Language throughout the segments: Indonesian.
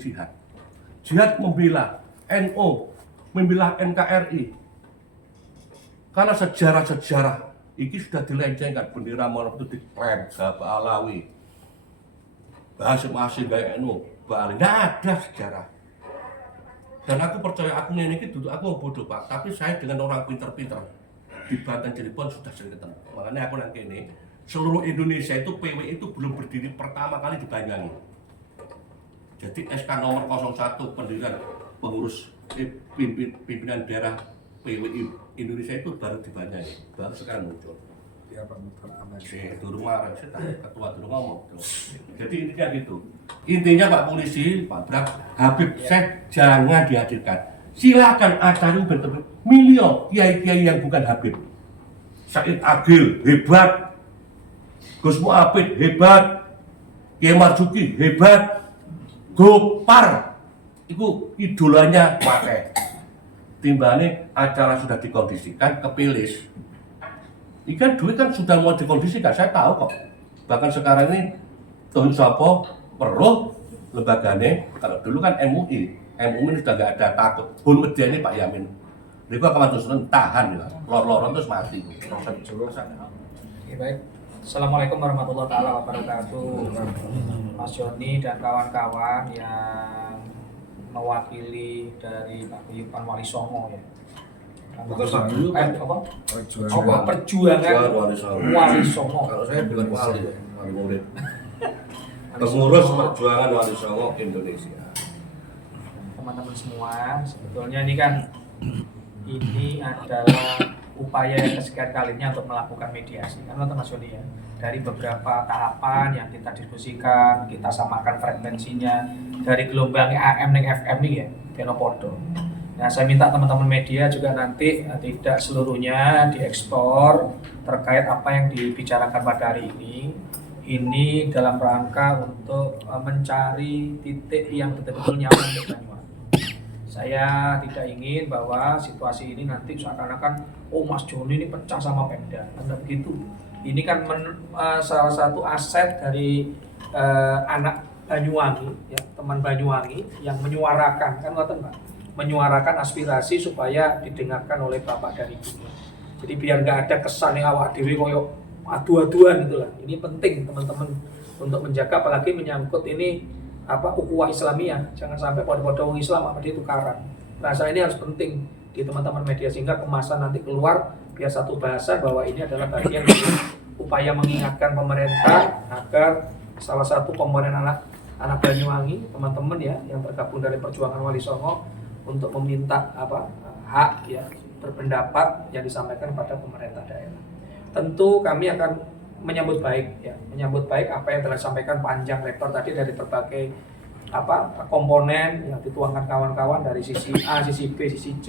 jihad. Jihad membela NU, membela NKRI. Karena sejarah-sejarah ini sudah dilencengkan, bendera Merah Putih diklaim Jabal Alawi, Hasyim Asy'ari gaya NU, Bali, nggak ada sejarah. Dan aku percaya aku ini duduk aku bodoh Pak, tapi saya dengan orang pinter-pinter di Banten Cirebon sudah sering ketemu. Makanya aku nang kene, seluruh Indonesia itu PWI itu belum berdiri pertama kali di Banyuwangi. Jadi SK nomor 01 pendirian pengurus pimpinan daerah PWI Indonesia itu baru di Banyuwangi, baru sekarang muncul. Ya Pak Mutar Aman. Durung marah, saya ketua durung ngomong. Jadi intinya gitu. Intinya Pak Polisi, Pak Brak, Habib Syekh jangan dihadirkan. Silakan acari bentuk milio kiai-kiai yang bukan Habib. Said Agil hebat, Gus Mu'abid hebat, Kiai Marzuki hebat, Gopar itu idolanya pakai. Timbangnya acara sudah dikondisikan kepilis. Ikan duit kan sudah mau dikondisikan, saya tahu kok. Bahkan sekarang ini Tuhan Sopo perlu lembaganya, kalau dulu kan MUI ini sudah nggak ada takut. Bun media ini Pak Yamin. Mereka kawan terus tahan, lor-loran terus mati. Oke, baik. Assalamualaikum warahmatullahi wabarakatuh. Mas Joni dan kawan-kawan yang mewakili dari Pak Guyupan Wali Songo ya. Perjuangan Wali Songo. Kalau saya bukan wali, wali murid. Pengurus perjuangan Wali Songo Indonesia. Teman-teman semua, sebetulnya ini adalah upaya yang kesekian kalinya untuk melakukan mediasi. Kan Mas Joni ya, dari beberapa tahapan yang kita diskusikan, kita samakan frekuensinya dari gelombang AM dan FM ini ya, Tenopodo. Nah, saya minta teman-teman media juga nanti tidak seluruhnya diekspor terkait apa yang dibicarakan pada hari ini. Ini dalam rangka untuk mencari titik yang betul-betul nyaman untuk Banyuwangi. Saya tidak ingin bahwa situasi ini nanti seakan-akan, oh Mas Joni ini pecah sama Pemda. Tidak begitu. Ini kan salah satu aset dari anak Banyuwangi, ya, teman Banyuwangi yang menyuarakan, kan ngoten Pak, menyuarakan aspirasi supaya didengarkan oleh Bapak dan Ibu. Jadi biar nggak ada kesan yang awak dewi koyok adu-aduan itulah. Ini penting teman-teman untuk menjaga, apalagi menyangkut ini ukhuwah Islamiyah. Jangan sampai pada orang Islam apa dia tukaran. Bahasa ini harus penting di teman-teman media sehingga kemasan nanti keluar biar satu bahasa bahwa ini adalah bagian dari upaya mengingatkan pemerintah agar salah satu komponen anak Banyuwangi, teman-teman ya yang tergabung dari perjuangan Wali Songo untuk meminta hak ya berpendapat yang disampaikan pada pemerintah daerah. Tentu kami akan menyambut baik apa yang telah disampaikan panjang lebar tadi dari berbagai komponen yang dituangkan kawan-kawan dari sisi A, sisi B, sisi C.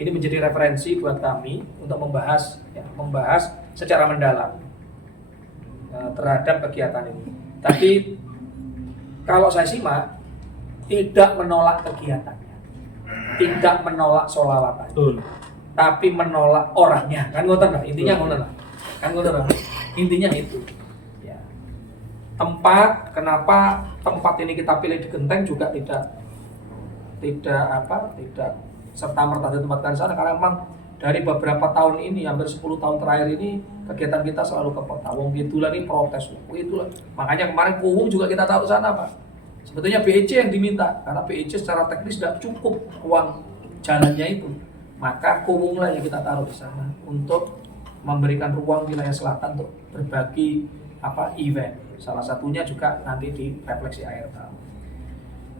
Ini menjadi referensi buat kami untuk membahas secara mendalam terhadap kegiatan ini. Tapi kalau saya simak tidak menolak kegiatannya, tidak menolak sholawatannya, tapi menolak orangnya. Kan ngoten lah, intinya ngoten lah. Intinya itu. Ya. Kenapa tempat ini kita pilih di Genteng juga tidak serta-merta ditempatkan sana, karena memang dari beberapa tahun ini, hampir 10 tahun terakhir ini kegiatan kita selalu ke kota. Wong Kidul ini protes, itulah. Makanya kemarin Kuwung juga kita taruh sana Pak. Sebetulnya BEC yang diminta, karena BEC secara teknis tidak cukup uang jalannya itu. Maka Kuwung lah yang kita taruh di sana untuk memberikan ruang wilayah selatan untuk berbagi event. Salah satunya juga nanti di refleksi akhir tahun.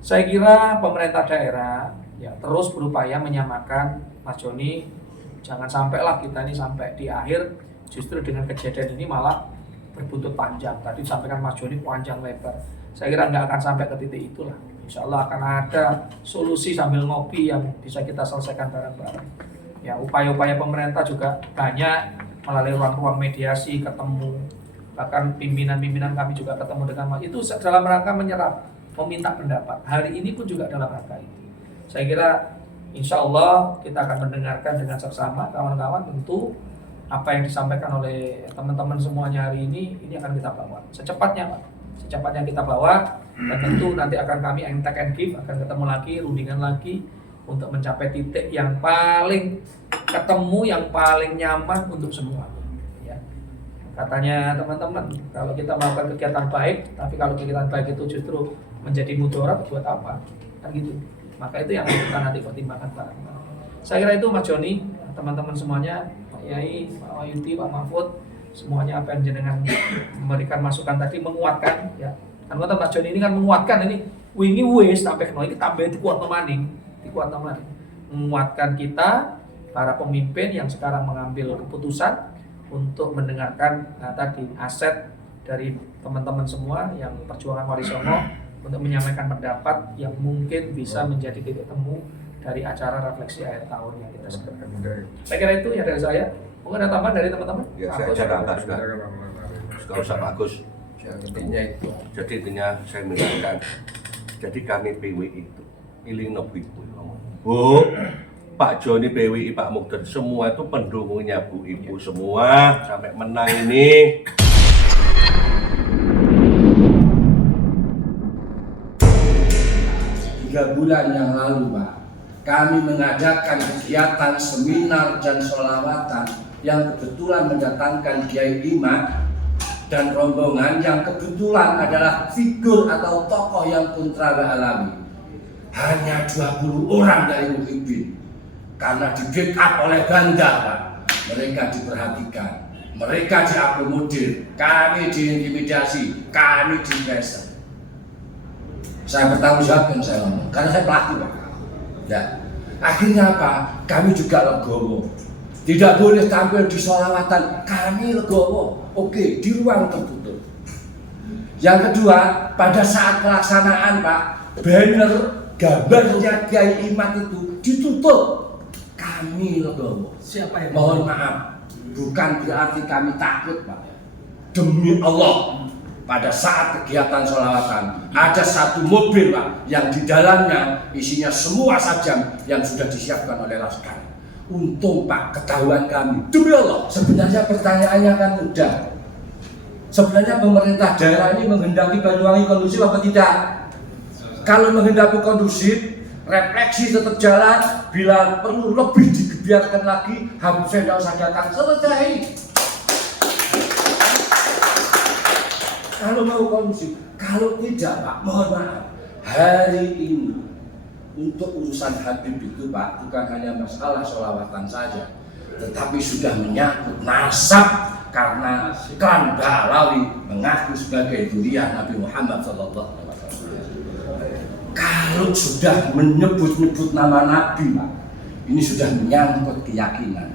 Saya kira pemerintah daerah ya terus berupaya menyamakan, Mas Joni, jangan sampailah kita ini sampai di akhir justru dengan kejadian ini malah berbuntut panjang. Tadi disampaikan Mas Joni panjang lebar. Saya kira nggak akan sampai ke titik itulah. Insya Allah akan ada solusi sambil ngopi yang bisa kita selesaikan bareng-bareng. Ya, upaya-upaya pemerintah juga banyak melalui ruang-ruang mediasi, ketemu, bahkan pimpinan-pimpinan kami juga ketemu dengan itu dalam rangka menyerap, meminta pendapat. Hari ini pun juga dalam rangka itu. Saya kira insya Allah kita akan mendengarkan dengan seksama kawan-kawan. Tentu apa yang disampaikan oleh teman-teman semuanya hari ini akan kita bawa secepatnya Pak. Secepatnya kita bawa Dan tentu nanti akan kami take and give, akan ketemu lagi, rundingan lagi untuk mencapai titik yang paling ketemu, yang paling nyaman untuk semua. Ya. Katanya teman-teman, kalau kita melakukan kegiatan baik, tapi kalau kegiatan baik itu justru menjadi mudarat, buat apa? Kan gitu. Maka itu yang kita nanti pertimbangkan bareng. Saya kira itu Mas Joni, teman-teman semuanya, Pak Yai, Pak Wahyudi, Pak Mahfud, semuanya apa yang jenengan memberikan masukan tadi menguatkan ya. Kan kata Mas Joni ini kan menguatkan ini wingi wis sampai ini tambah dikuat maning, menguatkan kita para pemimpin yang sekarang mengambil keputusan untuk mendengarkan tadi aset dari teman-teman semua yang perjuangan Wali Songo untuk menyampaikan pendapat yang mungkin bisa menjadi titik temu dari acara refleksi akhir tahun yang kita sekarang. Saya kira itu ya dari saya. Mungkin ada tambahan dari teman-teman? Ya, saya tambah sudah. Gak usah bagus. Jadi intinya saya mengingatkan. Jadi kami PWI itu iling nopo ibu. Bu, Pak Joni PWI, Pak Mukhtar semua itu pendukungnya Bu Ibu semua sampai menang ini. 3 bulan yang lalu, Pak, kami mengadakan kegiatan seminar dan sholawatan yang kebetulan mendatangkan Kiai Iman dan rombongan yang kebetulan adalah figur atau tokoh yang kontra alami. Hanya 20 orang dari muhibbin karena di backup oleh Ganda, Pak. Mereka diperhatikan, mereka diakomodir, kami diintimidasi, kami dipressure. Saya bertanggung jawab yang saya ngomong, karena saya pelaku, Pak. Ya. Akhirnya apa? Kami juga legowo. Tidak boleh tampil di sholawatan, kami legowo. Oke, di ruang tertutup. Yang kedua, pada saat pelaksanaan, Pak, banner gambarnya Kiai Imat itu ditutup. Kami legowo. Siapa yang Mohon maaf, bukan berarti kami takut, Pak. Demi Allah, pada saat kegiatan sholawatan ada satu mobil, Pak, yang di dalamnya isinya semua sajam yang sudah disiapkan oleh laskar. Untung, Pak, ketahuan kami. Demi Allah, sebenarnya pertanyaannya kan mudah. Sebenarnya pemerintah daerah ini menghendaki Banyuwangi kondusif apa tidak? Kalau menghendaki kondusif, refleksi tetap jalan. Bila perlu lebih dibiarkan lagi, Habib Syekh tidak usah datang, selesai. Kalau mau kondusif, kalau tidak, Pak, mohon maaf. Hari ini untuk urusan Habib itu, Pak, bukan hanya masalah sholawatan saja, tetapi sudah menyangkut nasab karena klan Ba'alawi mengaku sebagai durian Nabi Muhammad SAW. Kalau sudah menyebut-nyebut nama Nabi, Pak, ini sudah menyangkut keyakinan.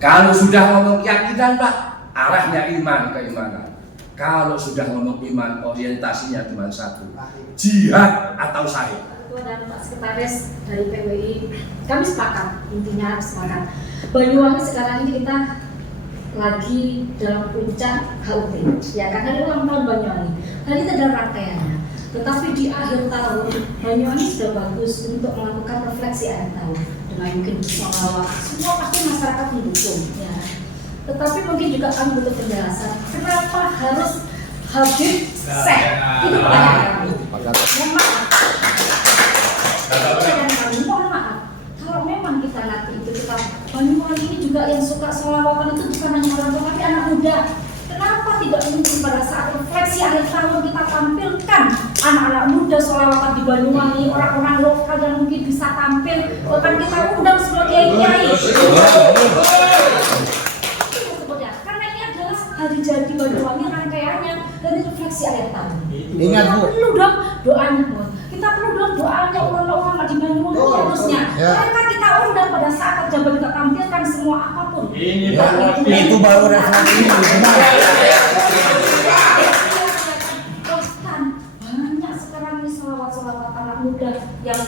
Kalau sudah ngomong keyakinan, Pak, arahnya iman, keimanan. Kalau sudah ngomong iman, orientasinya cuma satu, jihad atau syahid. Ketua dan Pak Sekretaris dari PWI, kami sepakat, intinya sepakat. Banyuwangi sekarang ini kita lagi dalam puncak HUT, ya kan, dari ulang tahun Banyuwangi. Dan itu adalah rangkaiannya. Tetapi di akhir tahun, Banyuwangi sudah bagus untuk melakukan refleksi akhir tahun dengan mungkin sholawat. Semua pasti masyarakat mendukung, ya. Tetapi mungkin juga kami butuh penjelasan, kenapa harus Habib Syekh? Itu pertanyaan kami. Mohon maaf. Mohon maaf. Kalau memang kita nanti itu kita Banyuwangi ini juga yang suka sholawatan itu bukan hanya orang tua tapi anak muda. Kenapa tidak mungkin pada saat refleksi akhir tahun kita tampilkan anak-anak muda sholawatan di Banyuwangi, orang-orang lokal yang mungkin bisa tampil, bahkan kita undang sebagai kiai. Hari jadi Banyuwangi rangkaiannya dari refleksi akhir tahun. Ingat, Bu. Kita perlu dong doanya, Bu. Kita perlu dong doanya ulama-ulama di Banyuwangi harusnya. Mereka kita undang pada saat terjabat kita tampilkan semua apapun. Itu baru refleksi. Bahkan banyak sekarang ini sholawat anak muda yang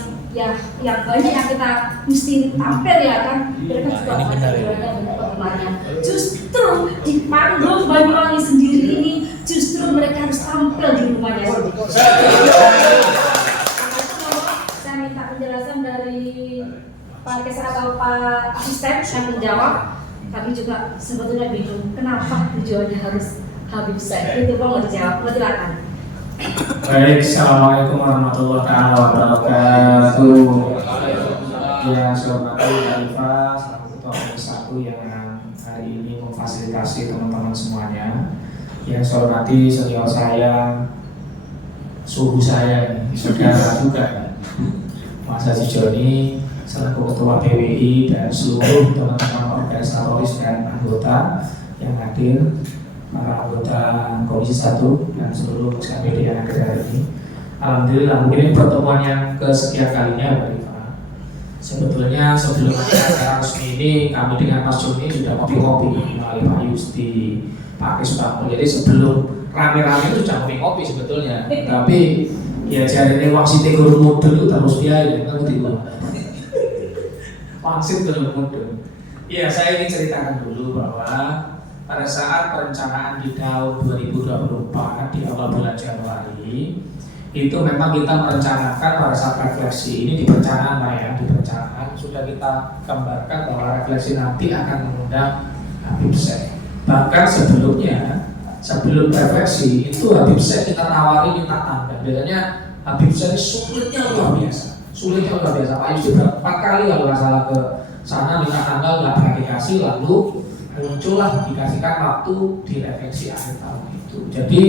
banyak yang kita mesti tampil, ya kan. Mereka juga banyak. Justru di panggung Banyuwangi sendiri ini justru mereka harus tampil di rumahnya sendiri. Saya minta penjelasan dari Pak Kesar atau Pak Asisten yang menjawab. Kami juga sebetulnya bingung kenapa tujuannya harus Habib Syekh. Itu mau dijawab, silakan. Baik, assalamualaikum warahmatullahi wabarakatuh. Yang saya hormati Khalifah selaku Ketua Komisi 1 yang hari ini memfasilitasi teman-teman semuanya. Yang saya hormati senior saya, suhu saya, saudara juga, Mas Haji Joni selaku Ketua PWI dan seluruh teman-teman organisatoris dan anggota yang hadir, para anggota Komisi 1 dan seluruh SKPD yang hadir hari ini. Alhamdulillah, mungkin pertemuan yang kesekian kalinya Mbak Rifa. Sebetulnya sebelum acara resmi ini kami dengan Mas Joni sudah kopi-kopi melalui Pak Yusti, Pak Kisbang. Jadi sebelum rame-rame itu sudah kopi-kopi sebetulnya. Tapi ya jadinya wangsit guru modul itu terus dia kan tidak. Wangsit guru modul. Iya, saya ingin ceritakan dulu bahwa pada saat perencanaan di tahun 2024 di awal bulan Januari itu memang kita merencanakan pada saat refleksi ini di perencanaan Pak ya, di perencanaan sudah kita gambarkan bahwa refleksi nanti akan mengundang Habib Syekh. Bahkan sebelumnya sebelum refleksi itu Habib Syekh kita tawari minta tanda. Biasanya Habib Syekh sulitnya luar biasa, Pak Yusuf 4 kali kalau nggak salah ke sana minta tanggal nggak dikasih, lalu muncullah dikasihkan waktu di refleksi akhir tahun itu. Jadi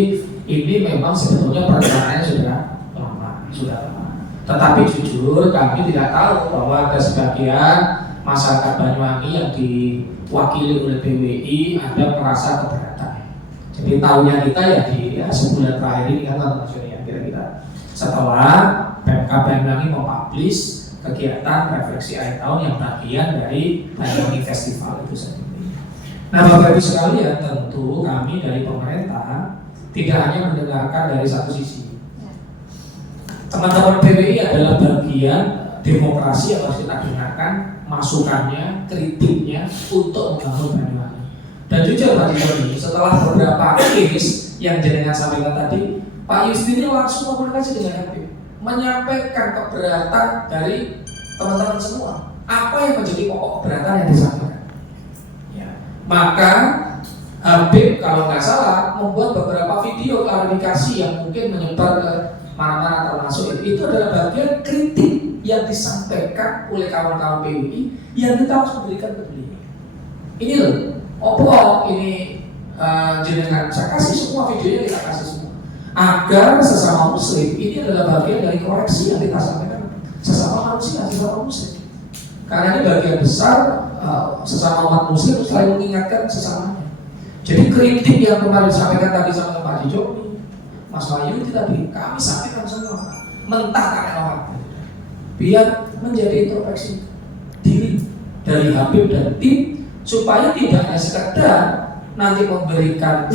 ini memang sebetulnya perencanaannya sudah lama. Tetapi jujur kami tidak tahu bahwa ada sebagian masyarakat Banyuwangi yang diwakili oleh PWI ada merasa keberatan. Jadi tahunya kita ya di sebulan terakhir ini kan nasional kira-kira setelah PMK Banyuwangi mempublish kegiatan refleksi akhir tahun yang bagian dari Banyuwangi Festival itu sendiri. Nah, Bapak Ibu sekalian, tentu kami dari pemerintah tidak hanya mendengarkan dari satu sisi. Teman-teman PWI adalah bagian demokrasi yang harus kita dengarkan masukannya, kritiknya untuk membangun Banyuwangi. Dan jujur Pak Joni, setelah beberapa case yang jenengan sampaikan tadi, Pak Yusdini langsung komunikasi dengan Habib, menyampaikan keberatan dari teman-teman semua. Apa yang menjadi pokok keberatan yang disampaikan? Maka Habib kalau nggak salah membuat beberapa video klarifikasi yang mungkin menyebar ke mana-mana termasuk itu adalah bagian kritik yang disampaikan oleh kawan-kawan PWI yang kita harus memberikan ke beliau. Ini loh, ini jenengan saya kasih semua videonya, kita kasih semua agar sesama muslim ini adalah bagian dari koreksi yang kita sampaikan sesama manusia, sesama muslim. Karena ini bagian besar sesama umat muslim selalu mengingatkan sesamanya. Jadi kritik yang kemarin disampaikan tadi sama Pak Haji Joni, Mas Wahyu tadi kami sampaikan semua, mentahkan orang biar menjadi introspeksi diri dari Habib dan tim supaya tidak hanya sekedar nanti memberikan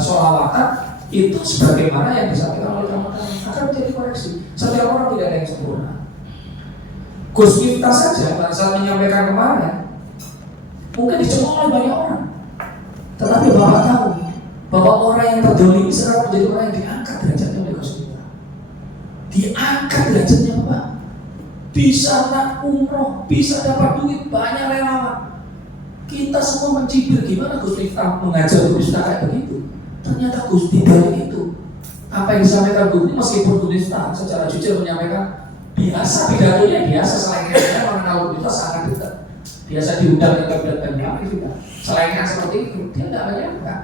sholawatan itu sebagaimana yang disampaikan oleh teman-teman akan menjadi koreksi. Setiap orang tidak ada yang sempurna. Gus Miftah saja pada saat menyampaikan kemarin mungkin dicemooh oleh banyak orang, tetapi Bapak tahu bahwa orang yang terdolimi sekarang menjadi orang yang diangkat derajatnya oleh Gus Miftah. Diangkat derajatnya Bapak, bisa nak umroh, bisa dapat duit, banyak relawan. Kita semua mencibir gimana Gus Miftah mengajar Gus Miftah kayak begitu. Ternyata Gus Miftah itu apa yang disampaikan Gus Miftah, meskipun Gus Miftah secara jujur menyampaikan biasa pidatonya biasa, selainnya mengenal kita sangat dekat, biasa diundang ke dan juga selainnya seperti itu dia tidak banyak enggak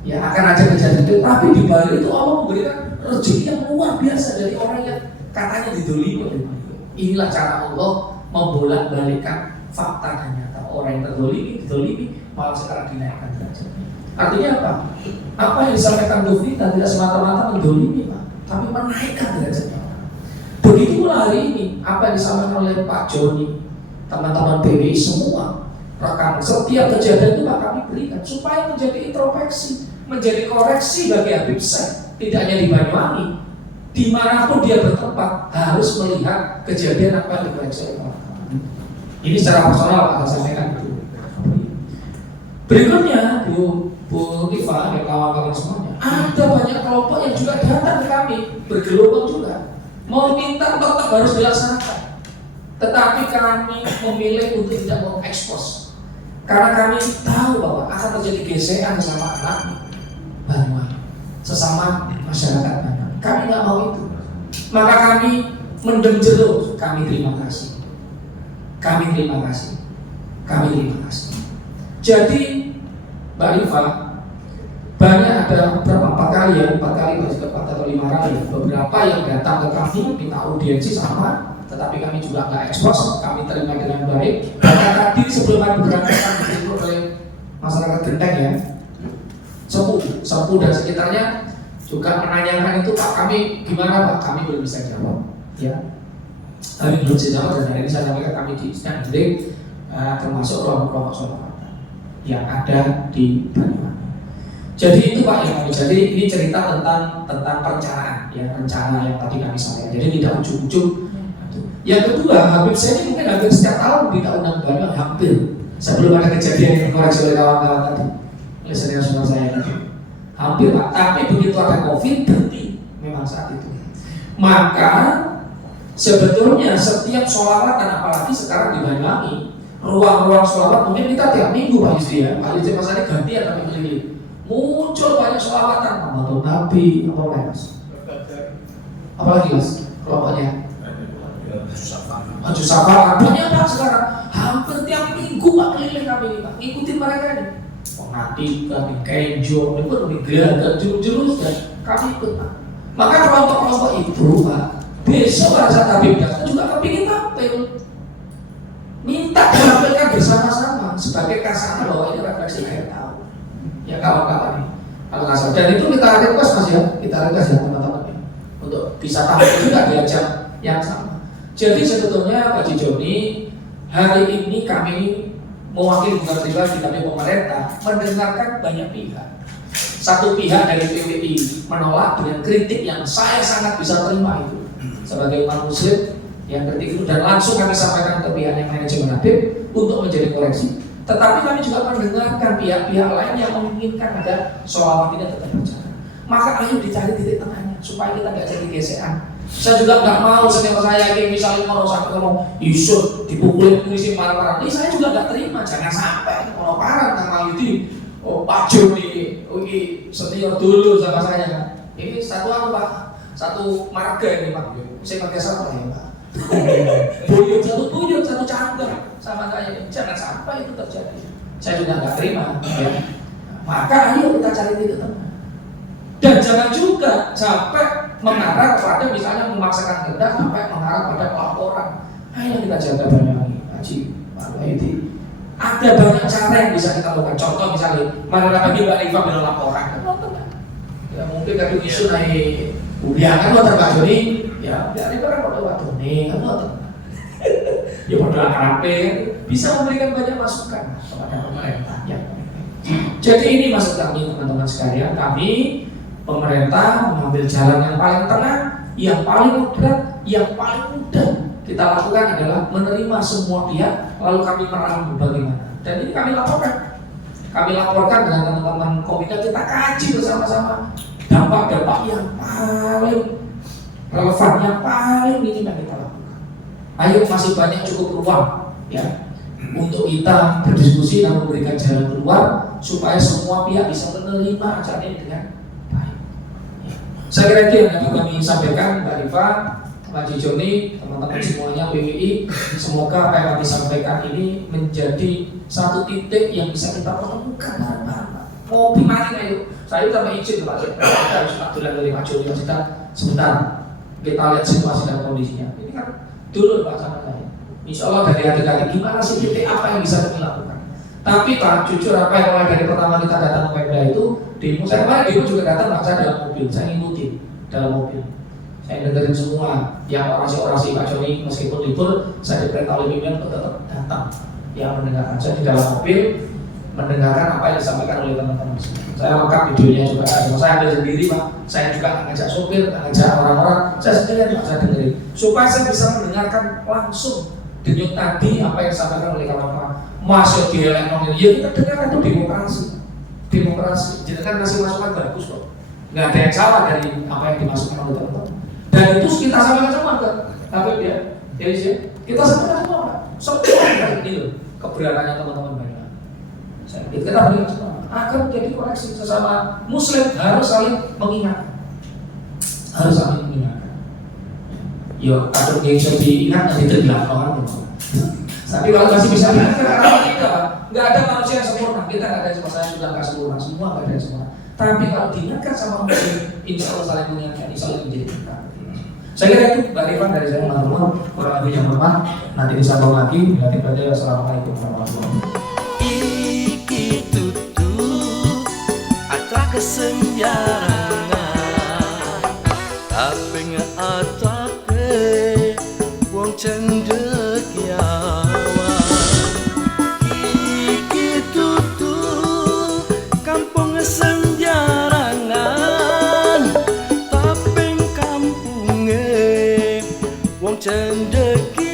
ya akan ada kejadian itu, tapi di balik itu Allah memberikan rezeki yang luar biasa dari orang yang katanya didolimi oleh beliau. Inilah cara Allah membolak-balikkan fakta dan nyata. Orang yang didolimi malah sekarang dinaikkan derajatnya. Artinya apa? Apa yang disampaikan Dufita tidak semata-mata mendolimi Pak, tapi menaikkan derajatnya. Begitulah hari ini apa yang disampaikan oleh Pak Joni, teman-teman PWI semua rekam setiap kejadian itu Pak kami berikan supaya menjadi introspeksi, menjadi koreksi bagi Habib Syekh, tidak hanya di Banyuwangi, dimanapun dia bertempat harus melihat kejadian apa yang dikoreksi oleh Pak. Ini secara personal Pak saya sampaikan itu. Berikutnya Bu Rifa dan kawan-kawan semuanya, ada banyak kelompok yang juga datang ke kami bergelombang juga. Mau minta tetap harus dilaksanakan, tetapi kami memilih untuk tidak mengekspos karena kami tahu bahwa akan terjadi gesekan sesama anak Banyuwangi, sesama masyarakat Banyuwangi. Kami nggak mau itu. Maka kami mendem jeruk. Kami terima kasih. Kami terima kasih. Kami terima kasih. Jadi Mbak Rifa, banyak ada berapa 4 kali ya, 4 kali atau 4 atau 5 kali beberapa yang datang ke kami minta audiensi sama, tetapi kami juga nggak ekspos, kami terima dengan baik. Karena tadi sebelum kami berangkat kami dijemput oleh masyarakat Genteng ya, Sepu dan sekitarnya juga menanyakan itu, Pak kami gimana Pak, kami belum bisa jawab ya, kami belum bisa jawab. Dan hari ini saya sampaikan kami di sedang hearing termasuk kelompok sholawatan yang ada di Banyuwangi. Jadi itu Pak yang kami, jadi ini cerita tentang perencanaan ya, rencana yang tadi kami sampaikan. Jadi tidak ujung-ujung. Yang kedua, Habib saya ini mungkin hampir setiap tahun kita undang Banyuwangi, hampir sebelum ada kejadian yang dikoreksi oleh kawan-kawan tadi, oleh senior-senior saya tadi, hampir Pak. Tapi begitu ada COVID berhenti memang saat itu. Maka sebetulnya setiap sholawatan, apalagi sekarang di Banyuwangi, ruang-ruang sholawat mungkin kita tiap minggu Pak Yusri ya, Pak Yusri Mas Ali gantian tapi keliling. Muncul banyak sholawatan, Ramadan Nabi, apa lagi Mas? Kelompoknya Maju Safar, banyak Pak sekarang. Hampir tiap minggu Pak keliling kami ini Pak, ngikutin mereka ini. Nanti kami Kenjo, itu lebih gelagat jurus-jurus dan kami ikut Pak. Maka kelompok-kelompok itu Pak, besok pada saat Habib datang juga kami ingin tampil, minta ditampilkan bersama-sama sebagai kasana bahwa ini refleksi akhir tahun. Ya kawan-kawan ini, kalau nggak salah. Dan itu kita request Mas ya, kita request ya teman-teman ya, untuk bisa tampil juga di ajang yang sama. Jadi sebetulnya Pak Joni, hari ini kami mewakili bukan pribadi tapi pemerintah mendengarkan banyak pihak. Satu pihak dari PWI menolak dengan kritik yang saya sangat bisa terima itu sebagai umat muslim yang kritik itu, dan langsung kami sampaikan ke pihak yang manajemen Habib untuk menjadi koreksi. Tetapi kami juga mendengarkan pihak-pihak lain yang menginginkan ada sholawat ini tetap berjalan. Maka ayo dicari titik tengahnya supaya kita nggak jadi gesekan. Saya juga nggak mau senior saya kayak misalnya mau sampai ngomong Yusuf dipukulin polisi marah-marah. Ini saya juga nggak terima. Jangan sampai kalau parah tentang itu. Oh Pak Joni, senior dulu sama saya. Ini satu apa Pak? Satu marga ini Pak. Saya pakai sama ya Pak. Buyut satu canggung sama saya. Jangan sampai itu terjadi. Saya juga nggak terima. Ya. Maka ayo kita cari titik tengah. Dan jangan juga sampai mengarah kepada misalnya memaksakan kehendak sampai mengarah pada pelaporan. Ayo kita jaga Banyuwangi, Haji, Pak Wahyudi. Ada banyak cara yang bisa kita lakukan. Contoh misalnya, mana lagi Mbak Rifa bilang laporan, ya mungkin kadang isu naik, ya kan waktu Pak Joni, ya Mbak Rifa kan waktu Joni, kan waktu, ya pada AKP bisa memberikan banyak masukan kepada pemerintah. Ya. Jadi ini maksud kami teman-teman sekalian, kami pemerintah mengambil jalan yang paling tengah, yang paling moderat, yang paling mudah kita lakukan adalah menerima semua pihak, lalu kami merangkum bagaimana. Dan ini kami laporkan dengan teman-teman komite, kita kaji bersama-sama dampak-dampak yang paling relevan, yang paling minim yang kita lakukan. Ayo masih banyak cukup ruang ya untuk kita berdiskusi dan memberikan jalan keluar supaya semua pihak bisa menerima acara ini dengan baik. Ya. Saya kira itu yang tadi kami sampaikan Mbak Rifa, Pak Joni, teman-teman semuanya PWI. Semoga apa yang kami sampaikan ini menjadi satu titik yang bisa kita menemukan bareng-bareng. Mau gimana ayo? Saya tambah izin Pak Joni, harus aturan dari Pak Joni kita sebentar. Kita lihat situasi dan kondisinya. Ini kan dulu Pak sama saya. Insya Allah dari hati-hati gimana sih titik apa yang bisa kami lakukan. Tapi Pak, jujur apa yang mulai dari pertama kita datang ke Pemda itu, demo saya kemarin demo juga datang Pak, saya dalam mobil, saya ngikutin dalam mobil. Saya dengerin semua yang orasi-orasi Pak Joni meskipun libur, saya diperintah oleh pimpinan untuk tetap datang yang mendengarkan. Saya di dalam mobil mendengarkan apa yang disampaikan oleh teman-teman. Saya lengkap videonya juga. Saya ambil sendiri Pak. Saya juga ngajak sopir, ngajak orang-orang. Saya sendiri Pak, saya dengerin supaya saya bisa mendengarkan langsung denyut tadi apa yang disampaikan oleh kawan-kawan. Masuk di LNO ini, ya kita dengarkan itu demokrasi. Jadi kan ngasih masukan bagus kok. Nggak ada yang salah dari apa yang dimasukkan oleh teman-teman. Dan itu kita sampaikan semua kan, tapi ya, kita sampaikan semua Pak. Semua ini loh keberadaannya teman-teman banyak. Kita berikan semua agar menjadi koreksi sesama Muslim harus saling mengingatkan. harus saling mengingatkan. Yo, atau yang bisa diingat nanti terbilang orang itu. Tapi kalau masih bisa diingatkan, karena kita nggak ada manusia yang sempurna. Kita nggak ada yang saya sudah nggak sempurna, semua nggak ada yang sempurna. Tapi kalau diingatkan sama orang, insya Allah saling mengingatkan, insya Allah menjadi kita. Saya kira itu Mbak Rifan dari saya teman-teman, kurang lebih yang bermah. Nanti disambung lagi. Nanti pada assalamualaikum warahmatullahi wabarakatuh. Iki tutu atra kesenjangan tapi ngatake wong cendekiawan. Iki tutu kampung senjarangan tapi kampunge wong cendekiawan.